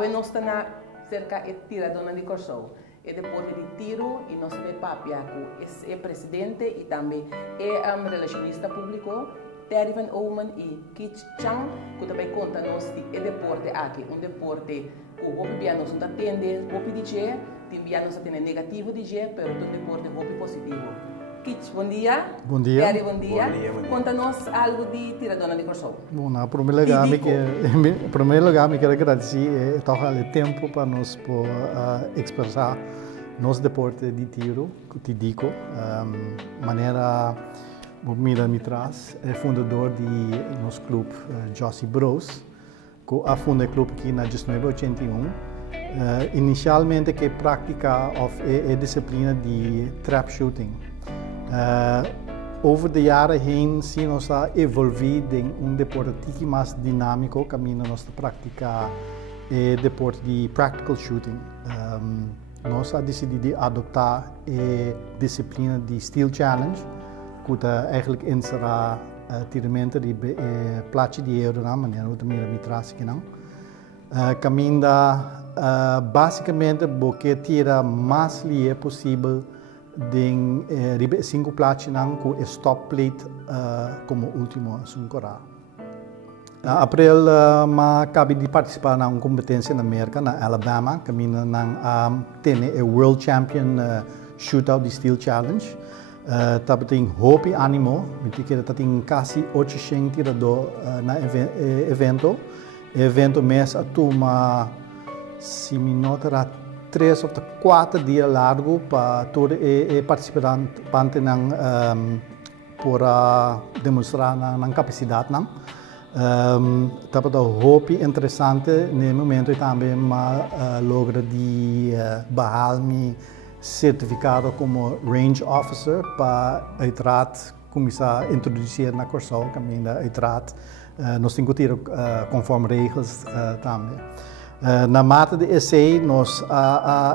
sabe nós está na cerca de tiradona de Corsou. É deporte de tiro e nós temos papia com é presidente e também é relacionista público Terry Van Oman e Kit Chang, que também conta nós de deporte aqui, deporte que o bem nós não atende, o DJ, também nós atende negativo DJ, mas um deporte positivo. Kit, bom dia. Bom dia. Terry, bom dia. Conta-nos algo de tiradona de Corsou. Bom, em primeiro lugar, me quero agradecer o tempo para nós expressar nosso deporte de tiro, que digo, maneira Mira Mitras é fundador do nosso clube Josie Bros, que é fundador do clube aqui na 1981. Inicialmente que pratica a disciplina de trap shooting. Over de jaren heen zie nós evoluído em deporte mais dinâmico, caminho nós pratica deporte de practical shooting. Nós decidimos adotar a disciplina de Steel Challenge, que eigenlijk inserra tiramento de plaatje de euro na maneira que mira me traz aqui não. Caminho basicamente porque tira mais li possível de 5 plaatje não com stop plate como último suncora. April ma acabei de participar na competência na América, na Alabama, caminho na tem a World Champion Shootout de Steel Challenge. Tapi tem hope animo, porque tem quase 800 tiradores na evento. Evento mês a turma se me notará 3 ou 4 dias largo para todo participante por demonstrar na capacidade não. Tapi hope interessante no momento também logra de bahalmi certificado como Range Officer para uiteraard começar a introduzir na Corsou, caminho da uiteraard nós temos que ter conforme regras também. Na mata de essay nós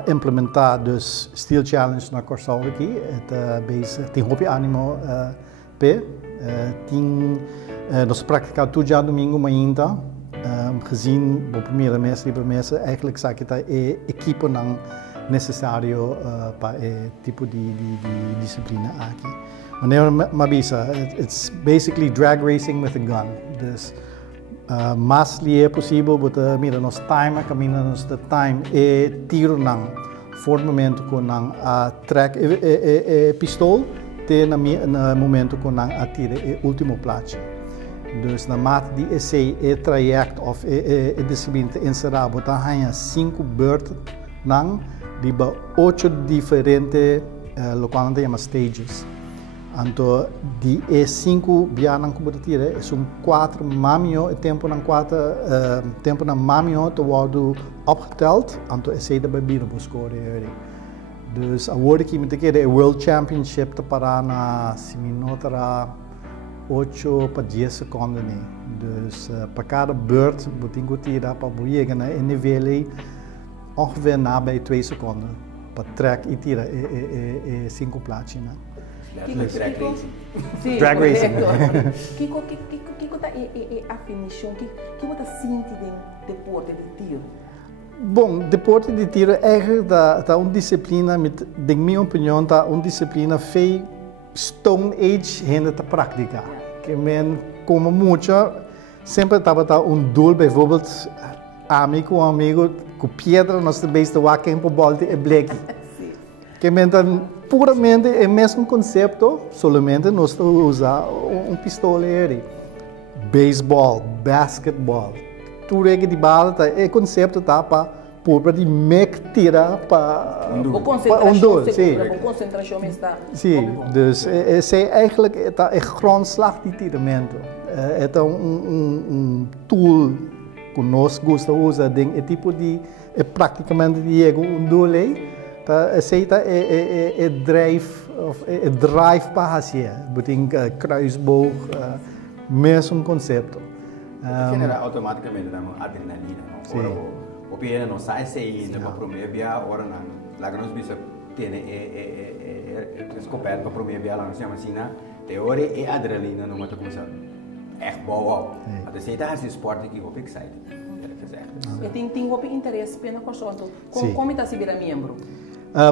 implementar dus Steel Challenge na Corsou aqui, tem hope animo nós praticamos todo dia domingo ainda, gezien o primeiro mês eigenlijk sabe que é equipe não necessário para esse tipo de disciplina aqui. Maneira mabisa, it's basically drag racing with a gun. Dus mais li possível, but mira nos time, caminho nos the time e tiro não, for momento com não track pistol, te na momento com não atira o último plaatje. Dus na mate die essay e traject of disciplina inserar, botar hanya 5 beurten não de 8 diferentes localmente chama stages. Então, de 5 bianang que você tira, são 4 mamio, tempo na mamio te worden opgeteld, então esse é da bebida para scoren. Dus a woord que me te quer é World Championship te parar na seminota 8 para 10 segundos né. Dus para cada beurt você tem que tirar para chegar na nível ongeveer nabij 2 seconden. Para track e tira 5 plaatjes. Drag racing. Sim, drag racing. Que é a definição? Que você sente de deporte de tiro? Bom, deporte de tiro é uma disciplina, na minha opinião, é uma disciplina que Stone Age ainda está prática. Que como muito, sempre estava doel, bijvoorbeeld amigo com pedra, nós também estamos aqui em bola e black. Que puramente é o mesmo conceito, somente nós usar pistola baseball, basquetebol, tudo é que de bala é conceito para de make tira para concentração está. Sim, dus esse é eigenlijk é grondslag de tiramento. É tool que nós gostamos de usar, é tipo de praticamente de doel. Aceita drive para fazer, botem kruisboog, mesmo conceito. Genera automaticamente adrenalina, não? O piano não sai saindo para promover a hora não. Lá que nós bisa tem descoberto para promover lá nós chama assim na teoria e adrenalina não mata começar. Echt bom. Até aceita esse esporte que eu fico excited. Eu tenho op interesse pela corção. Como está se vira membro?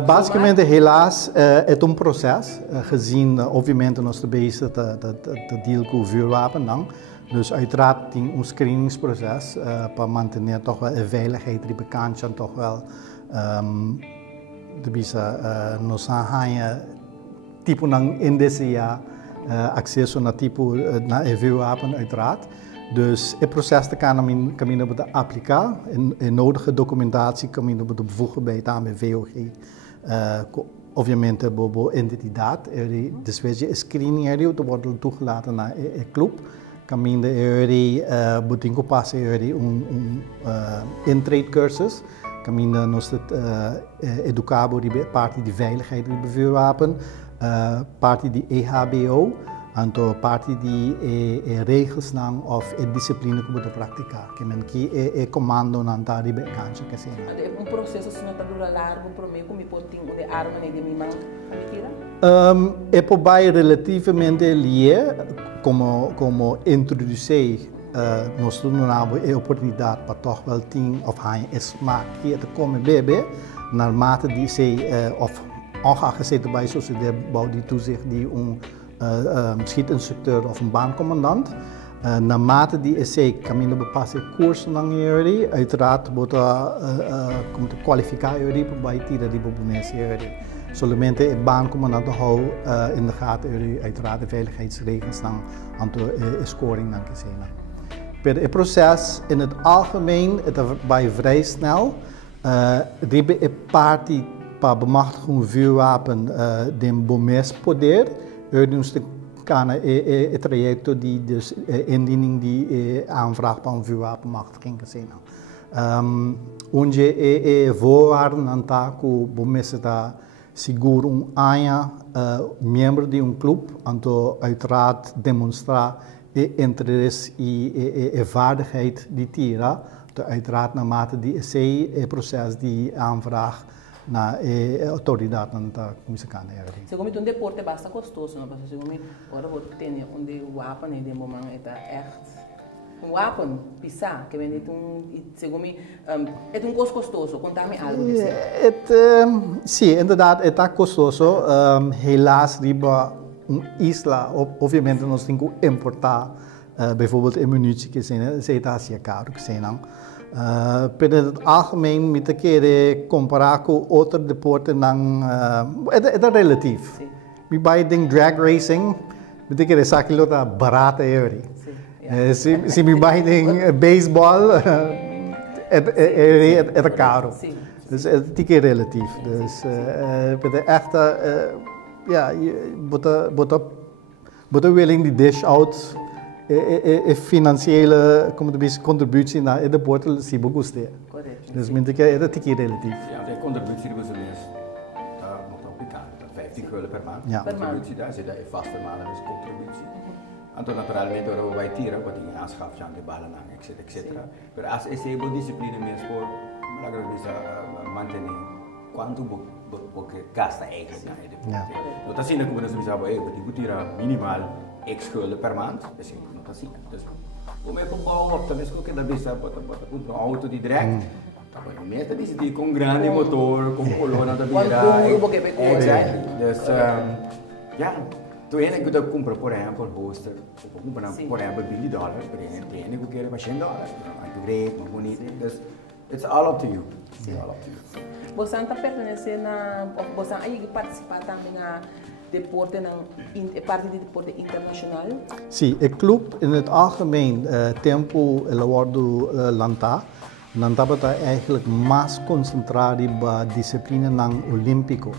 Basicamente, helaas, het is een proces. Gezien, obviamente, nós bezig te deal com o vuurwapen. Dus uiteraard tem een screeningsproces para manter toch wel een veiligheid die bekend is toch wel de bisa nos aanhang tipo ng indicia accesso na tipo na vuurwapen uiteraard. Dus het proces kan camino op applicar en nodige documentatie camino op de bevoegen bij het aan VOG. Obviamente bobo identiteit, dus we je screening area te worden toegelaten naar een club. Camino area botingo passe area intrade cursus. Camino nos het educabo die party die veiligheid die bevuurwapen, party die EHBO. Anto parte die regels nang of discipline que bude praticar, que men que comando nan tari be cancha que sena. É um processo se não tá dura largo, para mim como pode ter de arma nem de mim man, mentira? É por baixo relativamente lié como introduzir nós tudo não há a oportunidade para toch wel ting of hij is maak que te komen bebe, naar mate die se of aangezet bij zoals de bouw die toezicht die schietinstructeur of een baancommandant. Naarmate die essay camino bepaalde koers lang jullie, uiteraard wordt komt te kwalificeren jullie bij tijden die beboenen jullie. Solamente een baancommandant hou in de gaten jullie uiteraard de veiligheidsregels dan aan de scoring dan gezien. Per het proces in het algemeen het bij vrij snel die een party pa bemachtiging vuurwapen den bomes poder. Het traject die dus indiening die aanvraag van vuurwapenmachtiging gezien. Onze voorwaarden aan taku bomeseta seguro een anja membro de een club anto uiteraard demonstreren interesse en vaardigheid die tira, uiteraard naarmate die proces die aanvraag na autoridade não está começando a ver. Segundo um deporte é bastante custoso, não? Porque segundo agora vou ter o wapen de momento é echt wapen pisar que vem segundo é custo custoso. Conta-me algo disso. Sim, inderdaad, het is custoso. Helaas riba isla, obviamente nós temos que importar bijvoorbeeld een munitie que é caro que per het algemeen met de keren comparar com outro deporte não é relatief. Me bij ding drag racing, met de keren zaken lota barata se me bij ding baseball, é caro. Dus het is relatief. Dus per de echte, ja, bota willing die dish out. Financiële contributie naar de deporte si boguste. Correto. Dus mint ik dat is relatief. Ja, de contributie die we zullen is nog applicant. 50 euro per maand. Ja. Contributie daar zit een vaste maandelijkse contributie. En dan naturalmente worden we bij tieren wat die aanschaf zijn de ballen etc. Maar als is heel discipline meer voor, maar dat is mantenere quanto porque gasta eigenlijk naar de deporte. Dat zien we dus we zeggen die moet hier minimaal X gulden per maand, assim, não tá assim. Como é que o auto, talvez que da vez bota um auto de drag, tá bom, o meta diz que com grande motor, com coluna da vida. Exactly. Dus ja, tu ene que tu compra por exemplo holster, ou compra por exemplo $1 billion, tu ene que quer $100, muito great, muito bonito. Dus it's all up to you. All up to you. Você está pertencendo a, você aí participar também na deporte parte de deporte internacional? Sim, o clube in het algemeen tempo ele wordt lanta. Lanta beta eigenlijk mais concentrado bij discipline nang Olympico.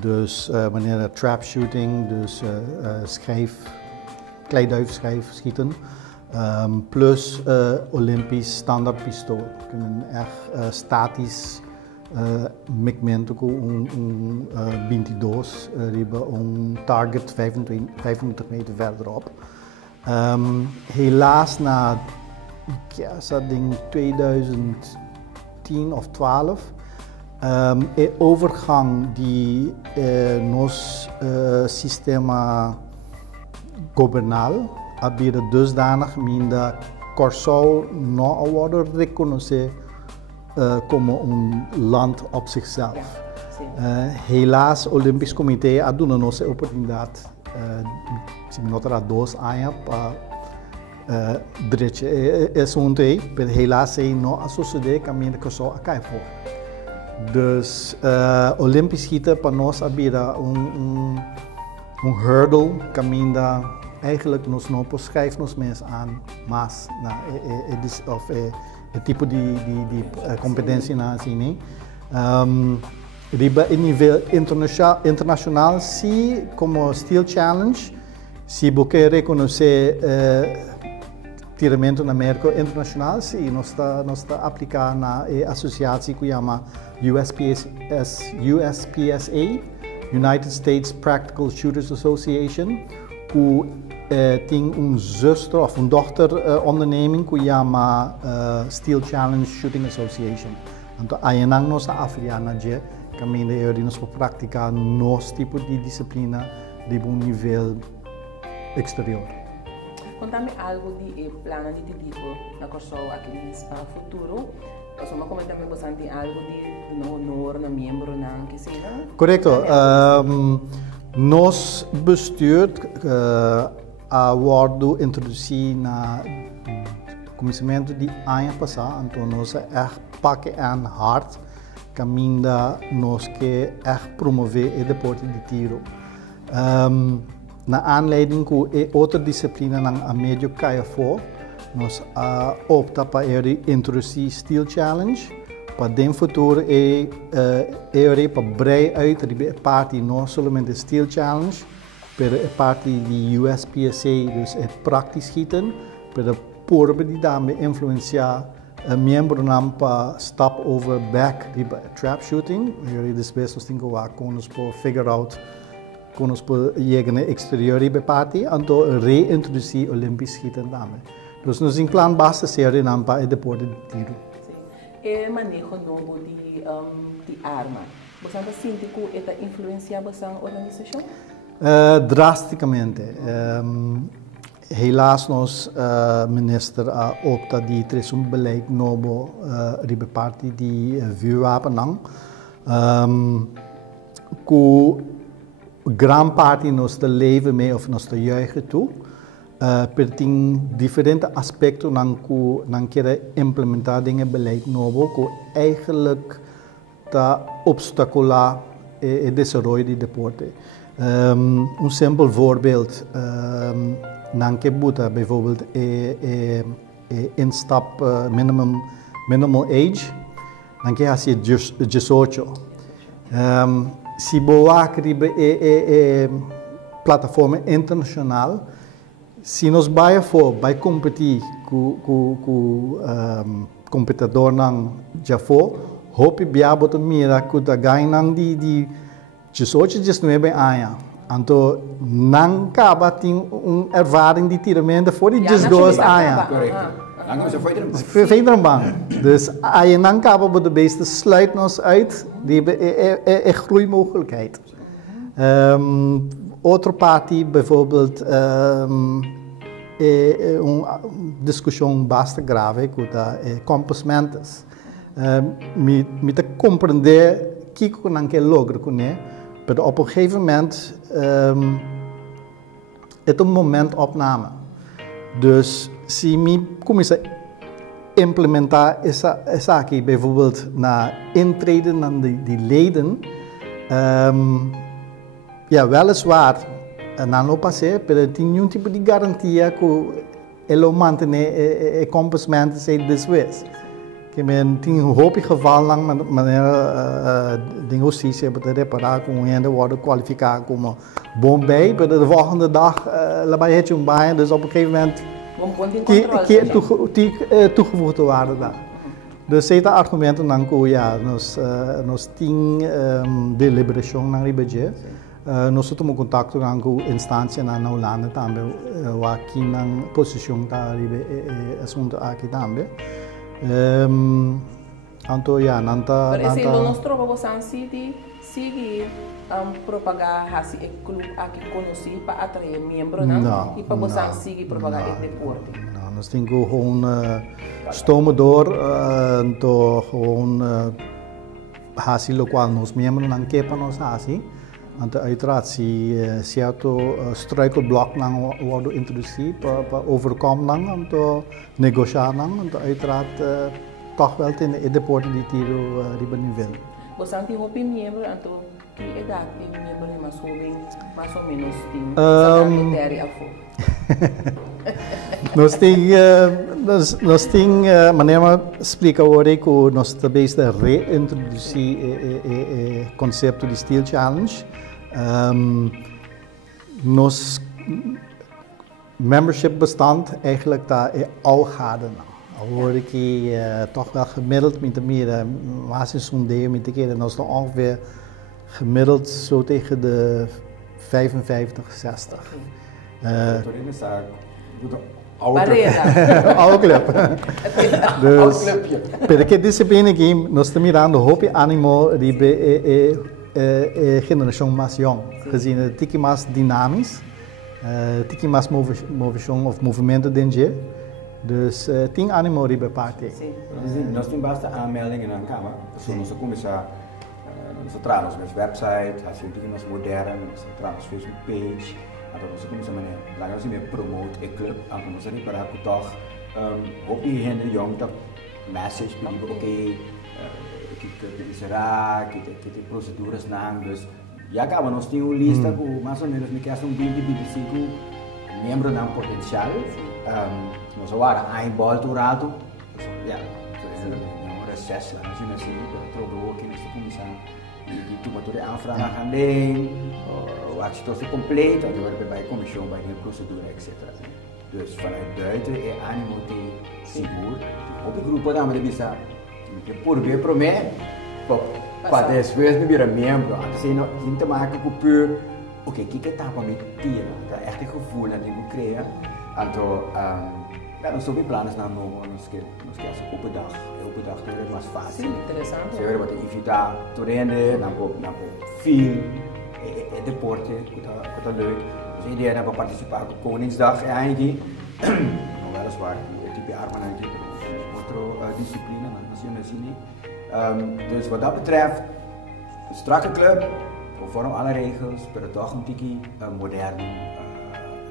Dus wanneer trap shooting, dus kleiduifschijf schieten. Plus Olympisch standaard pistool. Kunnen echt statisch micmento com 22 riba target 25 meter verderop. Helaas na ding 2010 of 12 overgang die nos sistema governal abira dusdanig minda Curaçao no ahora reconoce como un land op zichzelf. Helaas, Olympisch Comité ha dado nos oportunidad, si me nota 2 años para dreche assunto aí, pero helaas aí não a suceder caminho de Curaçao a cai voor. Dus Olympisch schieten para nós havia hurdle caminho da eigenlijk nos não schrijven nos mensen aan, mas na het tipo de competência na assim, riba em nível internacional, se como Steel Challenge, se você reconhecer tiramento na América internacional, se nós está aplicando na associação que chama USPSA, United States Practical Shooters Association, que tem zuster of dochter onderneming que chama Steel Challenge Shooting Association. Então, aí nós africana je caminho de nós para praticar nosso tipo de disciplina de nível exterior. Contame algo de plano de tipo na Curaçao aqui para o futuro. Posso me comentar bastante algo de honor na membro na que seja? Correcto. Nos bestuur wordt introduzido na começamento de ano passado, então nós pakken aan hard caminho nós que promover o deporte de tiro. Na aanleiding que outra disciplina na médio caia for, nós opta para introduzir Steel Challenge para den futuro para brei uit de parte não somente Steel Challenge, maar a parte de USPSA, dus het praktisch schieten, para poder daarmee influenciar membro nam para stop over back de trap shooting. Jullie dus best ons denken waar kunnen we figure out, kunnen we jegene exterieur bij parte, en dan reintroduceren Olympisch schieten daarmee. Dus nos in plan basta serie nam para het deporte de tiro. E manejo novo de arma. Você sente que esta influencia a organização? Drasticamente. Helaas nos minister opta die tresum beleid nobo ribe parti die vuurwapen ku gran parte nos te leven mee of nos te juichen toe. Per differente aspecten dan keren implementeren dingen beleid nobo ku eigenlijk ta obstacula e desarrollo di deporte. Un simpel voorbeeld. Nanke buta bijvoorbeeld instap minimal age, nanke has je 18. Si boak ribe plataforma internacional, si nos baia for bij competir ku competidor nang jafo, hopi biabo to mira ku da gai nang di 18, 19 anos. Então, não acaba tem ervaring de tiramento voor die 2 anos. Correct. Foi bang. Dus als não acaba bij de beste sluit nos uit, die hebben groeimogelijkheid. Outra parte, bijvoorbeeld, een discussie bastante grave com comportamentos. Me te compreender que não quer lograr com ele. Maar op een gegeven moment het een momentopname. Dus si mi comincia implementeren essa aqui, bijvoorbeeld na intreden aan die leden, ja weliswaar, não lo passei, pero tem nenhum tipo de garantia que ele mantém o comportamento se desvés. Que men tem hoop geval lang meneer de justitie hebben te repareren kon en worden kwalificeren como bom bij, maar de volgende dag laat je een baan, dus op een gegeven moment toegevoegde waarde daar. Dus het argument dan ko ja nos ting deliberação na ribeje, nós tomamos contato com instância na Holanda também, waar aqui na posição da ribe assunto aqui também. Então, ja, nanta. Mas se nós trocamos a city, seguir propagar esse clube aqui conhecido para atrair membros, não? E para você seguir propagar esse deporte. Nós temos gewoon stomen door, to gewoon hasil lokaal nos membros ng kepa nos hasi. Ante uiteraard si auto struikelblok nang worden introduceerd, pa overkom nang, ante negociar nang, ante uiteraard toch wel in de poorten die tiro riba nível. Você tem hopi membro, então que idade tem membro mais jovem, mais ou menos tem military afo. Nós temos maneira explica hoje que nós também está reintroduzir o conceito de Steel Challenge. Nos membership bestand eigenlijk daar al gaande. Hoor ik toch wel gemiddeld met de meer massasonderen met de keren, dan is het ongeveer gemiddeld zo tegen de 55, 60. Oude club. Dus per que discipline game, nós estamos mirando hopi animo de generação mais jong, gezien het tiki mais dynamisch, tiki mais movição of movimento dentro. Dus tem animo de parte. Nós temos bastante aanmeldingen na Kamer. Dus nós começar nós entramos na website, assim temos moderno, nós entramos na Facebook page. Então nós começamos a nós promote o clube, então nós ali para que toch op die gente jong dat message pedido oké, que será, que tem proceduras não, dus já acaba nós temos uma lista com mais ou menos me questão 20-25 membros não potencial. Nós agora há em volta durado, já, por exemplo, um recesso lá, assim, trouxe aqui nesse comissão, e tu matou a anfrage também, o atitude completa, agora vai a comissão, vai a procedura, etc. Dus vanuit buiten é ânimo de seguro. Op o grupo da América, por ver para mim, para depois me virar membro, antes de não te maken com pur, oké, que tá para me tirar, tá echt een gevoel dat ik moet creëren. Então, nós temos planos na nova, nós queremos open dag é mais fácil. Sim, interessante. Você vai ter evitar torrente, na film, deporte, que tá leuk. Dus ideia é para participar do Koningsdag é eigenlijk, nog wel eens waar, type armen outra discipline, mas nós zien Dus wat dat betreft, een strakke club, conform alle regels, maar toch een tikkie modern,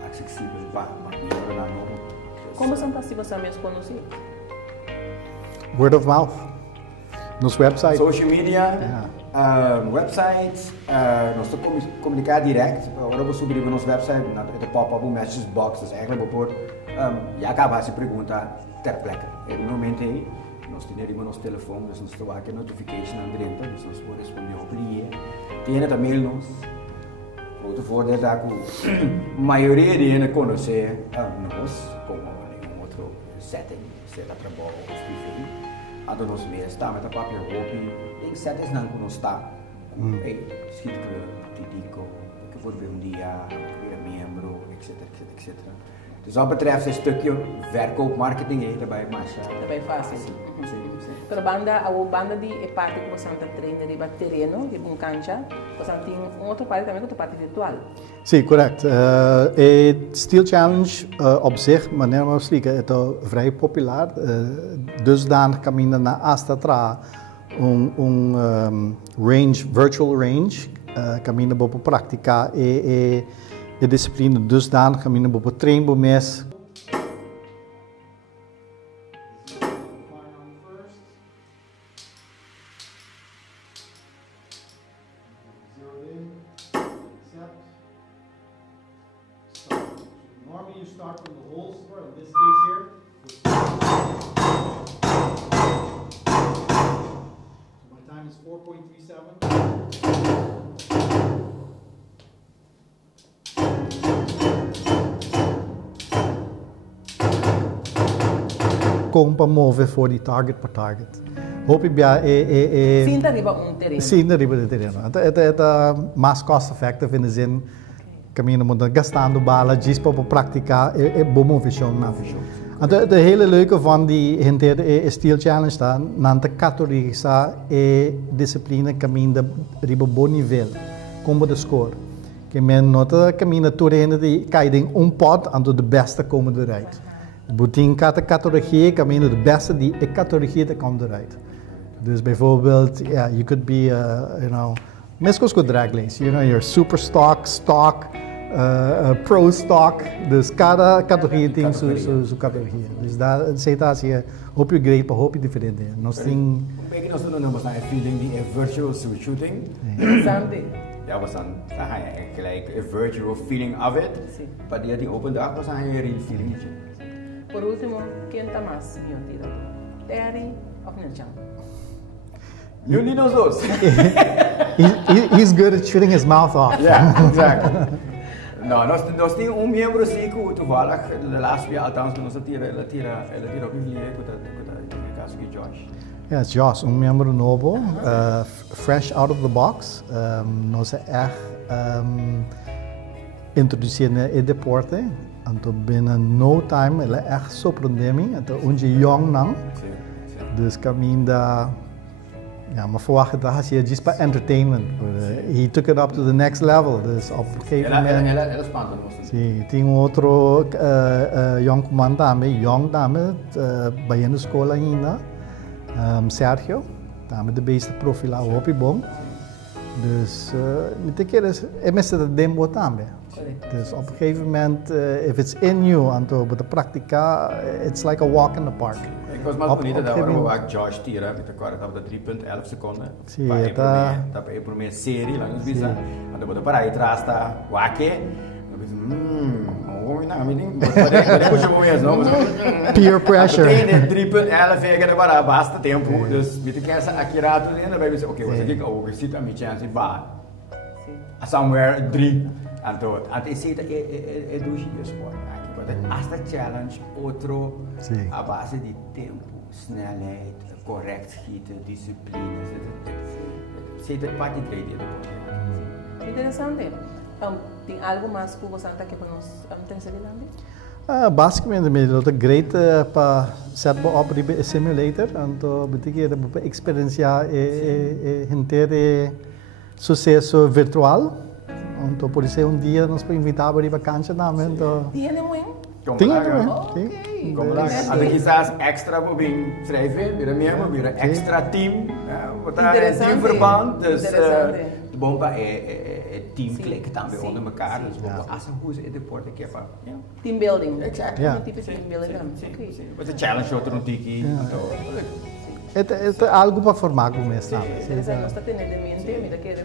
accessibel, maar meer dan nog. Como são passivas a mesmo conhecer? Word of mouth. Nos website. Social media, websites, nós estamos comunicar direct. Agora vou subir no nosso website, de pop-up messages box, dus eigenlijk bijvoorbeeld, já acaba se perguntar ter plekke. Normalmente aí, nós temos no nosso telefone, dus nós temos aqui notification aan dentro, dus nós podemos responder op die. Tem também nos. Outro voordeel dat a maioria de gente conhece nós como um outro setting, seja trabalho ou privé. Então nós mesmos estamos a papel hobby, tem settings não que nós está, schiet Tidico, que for ver dia, weer membro, etc. Dus dat betreft een stukje verkoop, marketing, daarbij massa. Daarbij fácil. Pero a banda de parte que você está treinando de terreno, de uma cancha, você tem outra parte também, outra parte virtual. Sim, correto. O Steel Challenge op zich, wanneer we spreken, is vrij populair. Dusdanig caminho na Astatra, range, virtual range, caminho para praticar e discipline dusdanig caminho para treinar mais. Normally you start from the whole square, in this case here. So my time is 4.37. Como para mover voor die target per target. Hoop ik Sim, arriba terreno. Sim, arriba de terreno. Het is mais cost effective in de zin caminho moet gastando bala, dies para praticar e boa movição na visão. Então, de hele leuke van die hinter Steel Challenge daar, na te categorisar e discipline caminho de bom nível, como de score. Que men nota caminho terreno die kan je pot, en de beste komen eruit. Boeting categorie, caminho de beste die categorie komt eruit. Dus bijvoorbeeld, yeah, you could be, you know, Mescos com drag race, you know, your super stock, pro stock, dus cada categoria tem sua categoria. Dus daar zit als je op je greep, op je diferente. Nós tem. Beetje nós não temos een feeling die virtual shooting. Interessante. Ja, was dan ga je gelijk a virtual feeling of it. Sí. Maar die open dag was dan een real feeling. Por último, quem está mais bien tirado? Terry of Nelchan? You need those dos. He's good at shooting his mouth off. Ja, exact. Nou, nós tem membro assim que toevallig de laatste jaar althans nós tira op een lier com o caso de Josh. Ja, het is Josh, een member novo, fresh out of the box. Nós echt introduceren in deporte. En binnen no time, ele echt surpreendemi. En onze jong nam. Dus caminda. Ja, maar verwacht dat als je just bij entertainment. He took it up to the next level. Dus op een gegeven moment. Ela espanta nos. Sim, tem outro young man também, young também, bij de school ainda, Sergio, também de beste profiel op bom. Dus niet keer is mensen dat demo também. Dus op een gegeven moment, if it's in you, anto de practica, it's like a walk in the park. Ik was maar bonito dat we Josh tira met de kwart op de 3.11 seconden. Sim, dat é primeira série lá nos visa. Ando botar para aí atrás tá wake. Peer pressure. Tem 3.11 vega para basta tempo. Dus met de essa aqui rato ainda vai dizer, okay, was aqui over sit a minha chance ba. Somewhere 3. Então, até esse é do sport. Hasta challenge outro a base de tempo, snelheid, correct schieten, discipline. Zit het parte de Interessante. Tem algo mais que você quer para nós trazer? Basicamente, dat is great para set op de simulator. Então, betekent dat we experiencia inteiro sucesso virtual. Então, por isso dia nós podemos invitar para ir vakantie também. Tem muito? Tem. Kom lá. Até quizás extra voor bem schrijven, weer mesmo, weer extra team. Wat daar team verband, dus de bomba é team click também onder elkaar. Dus bomba als een goede deporte que para. Team building. Exact. Ja. Type team building. Wat een challenge outro no tiki. É algo para formar com isso também. Nós está tendo em mente, mira que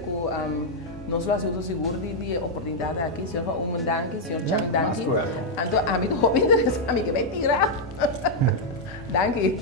nós lá estamos seguros de oportunidade aqui, senhor danke, senhor Chang danke. Então, a mim não me interessa, a mim que vai tirar. Danke.